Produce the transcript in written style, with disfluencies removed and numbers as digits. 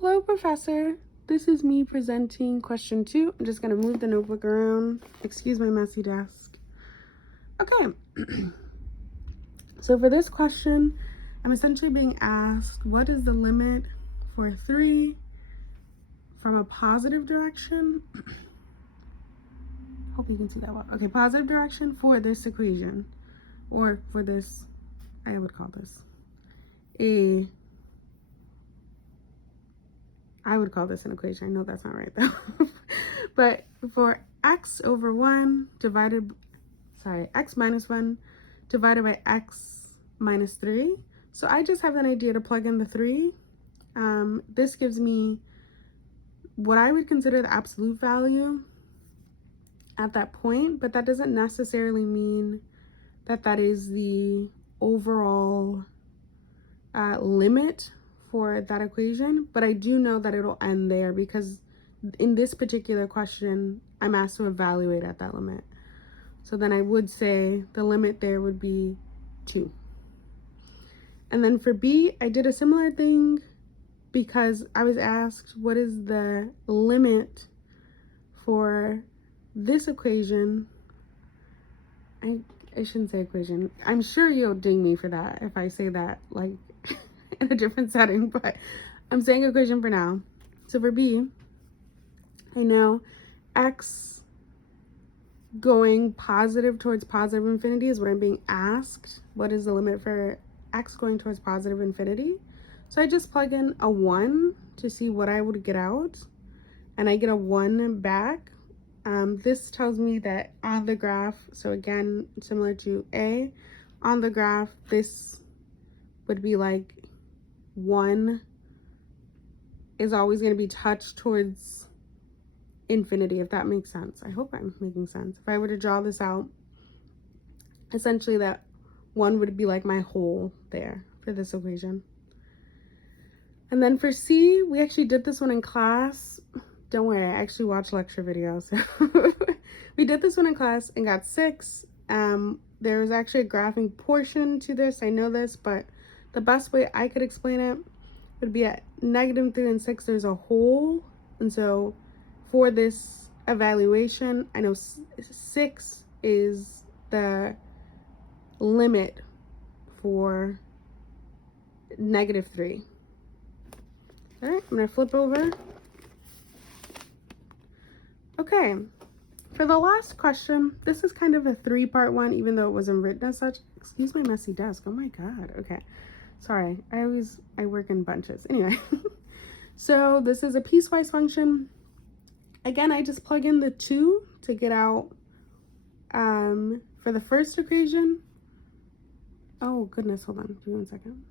Hello, Professor. This is me presenting question 2. I'm just going to move the notebook around. Excuse my messy desk. Okay. So for this question, I'm essentially being asked, what is the limit for 3 from a positive direction? Hope you can see that well. Okay, positive direction for this equation. Or for this, I would call this I would call this an equation. I know that's not right though. But for x over 1 divided, x minus 1 divided by x minus 3. So I just have an idea to plug in the 3. This gives me what I would consider the absolute value at that point, but that doesn't necessarily mean that that is the overall limit for that equation, but I do know that it'll end there because in this particular question, I'm asked to evaluate at that limit. So then I would say the limit there would be 2. And then for B, I did a similar thing because I was asked what is the limit for this equation. I shouldn't say equation. I'm sure you'll ding me for that if I say that like in a different setting, but I'm saying equation for now. So for B, I know x going positive towards positive infinity is what I'm being asked. What is the limit for x going towards positive infinity? So I just plug in a 1 to see what I would get out, and I get a 1 back. This tells me that on the graph, so again, similar to A, on the graph, this would be like 1 is always going to be touched towards infinity, if that makes sense. I hope I'm making sense. If I were to draw this out, essentially that 1 would be like my hole there for this equation. And then for C, we actually did this one in class. Don't worry, I actually watched lecture videos. We did this one in class and got 6. There was actually a graphing portion to this. I know this, but the best way I could explain it would be at -3 and 6, there's a hole. And so for this evaluation, I know 6 is the limit for -3. All right, I'm gonna flip over. Okay, for the last question, this is kind of a 3-part one, even though it wasn't written as such. Excuse my messy desk. Oh my God. Okay, sorry. I work in bunches. Anyway, so this is a piecewise function. Again, I just plug in the 2 to get out for the first equation. Oh goodness, hold on, give me 1 second.